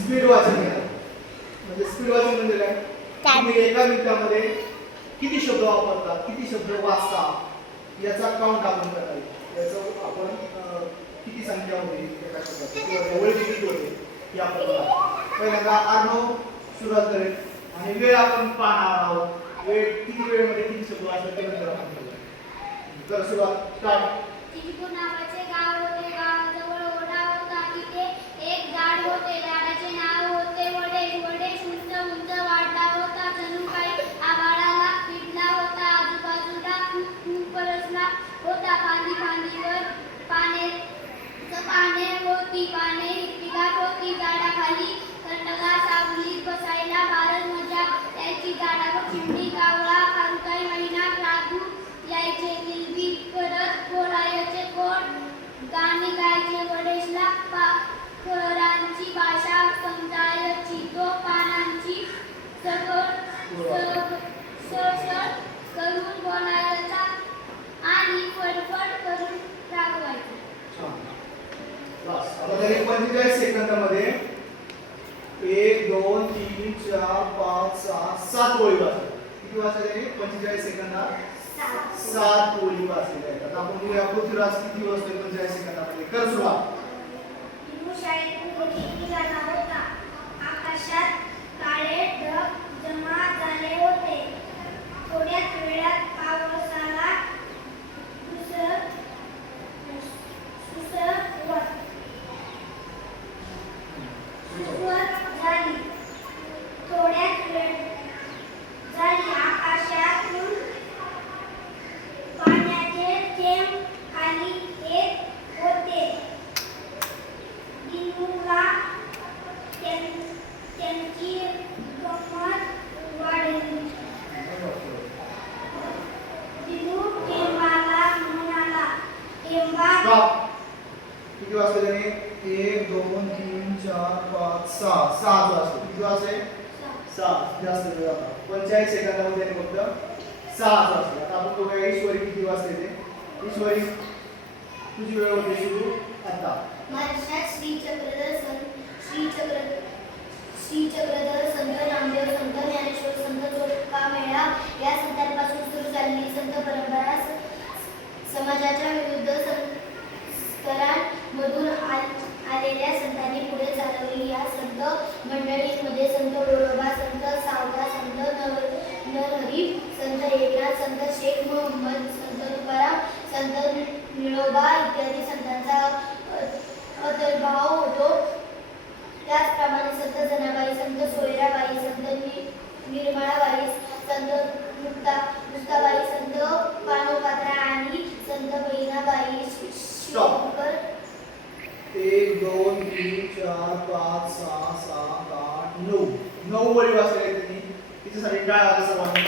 Speed वाचन घेणार. म्हणजे स्पीड वाचन म्हणजे काय? तुम्ही एका मिनिटामध्ये किती शब्द वापरतात, किती शब्द वाचता याचा काउंट आपण करायचं. याचं आपण किती संख्या होते एका शब्दाची किंवा ओळी किती होते हे आपण पहिल्यांदा अर्णव सुरुवात करेल आणि वेळ आपण पाहणार आहोत. वेळ किती वेळेमध्ये किती शब्द वाचतात ते नंतर आपण करूया. तर सुरुवात स्टार्ट. चिंचपूर नावाचे गाव होते. गावाजवळ ओढा होता. तिथे एक झाड होते. झाडाचे नाव होते वडे. वडे उंच उंच वाढला होता. जणू काही आभाळाला पिडला होता. आजूबाजूला खूप बरसला होता. फांदी फांदीवर पाने होती. पाने हिरवीगार होती. झाडाखाली थंडगार सावलीत बसायला फारच मजा यायची. झाडावर चिमणी, कावळा, खारुताई, मैना, राजू यायचे. किलबिल करत बोलायचे. कोण गाणे गायचे. वडेशला फळांची भाषा समजायची. तो पानांची सळसळ करून बोलायचा आणि फडफड करून रागवायचा. आता तरी 45 सेकंदामध्ये 1 2 3 4 5 6 7 ओळी वाचल्या. किती वाचल्या तरी 45 सेकंदात 7 ओळी वाचलेल्या आहेत. आता आपण बघूया पृथ्वीराज किती वाचतोय 45 सेकंदामध्ये. कर सुरुवात. आकाशात काळे ढग जमा झाले होते. थोड्याच वेळात पावसाला सुरुवात झाली. थोड्याच वेळ झाली. आकाशातून पाण्याचे थेंब खाली येत होते. दिनूला त्यांची गंमत वाढली. दिनू थेंबाला म्हणाला, थेंबा किती वाजले त्याने 1 2 3 4 5 6 6 वाजले. किती वाजले 6. जास्त वेळ आता 45 सेकंदामध्ये त्याने फक्त 6 वाजले. आता आपण बघूया ईश्वरी किती वाजले ते. ईश्वरी तुझी वेळ होती सुरू आता. महाराष्ट्रात श्री चक्रधर संत नामदेव संत ज्ञानेश्वर संत चोखामेळा या संतांपासून सुरू झालेली संत परंपरा समाजाच्या विविध स्तरांमधून आलेल्या संतांनी पुढे चालवली. या संत मंडळींमध्ये संत गोरोबा, संत सावता, संत नरहरी, संत एकनाथ, संत शेख मोहम्मद, संत तुकाराम, संत निळोबा इत्यादी संतांचा अंतर्भाव होतो. त्याचप्रमाणे संत जनाबाई, संत सोयराबाई, संत निर्मळाबाई, संत मुक्ताबाई, संत पानोपात्रा आणि संत बहिणाबाई. 1 2 3 4 5 6 7 8 9 9 ओळी वाचल्या त्यांनी. तिच्यासाठी काय आलं सर्वांनी.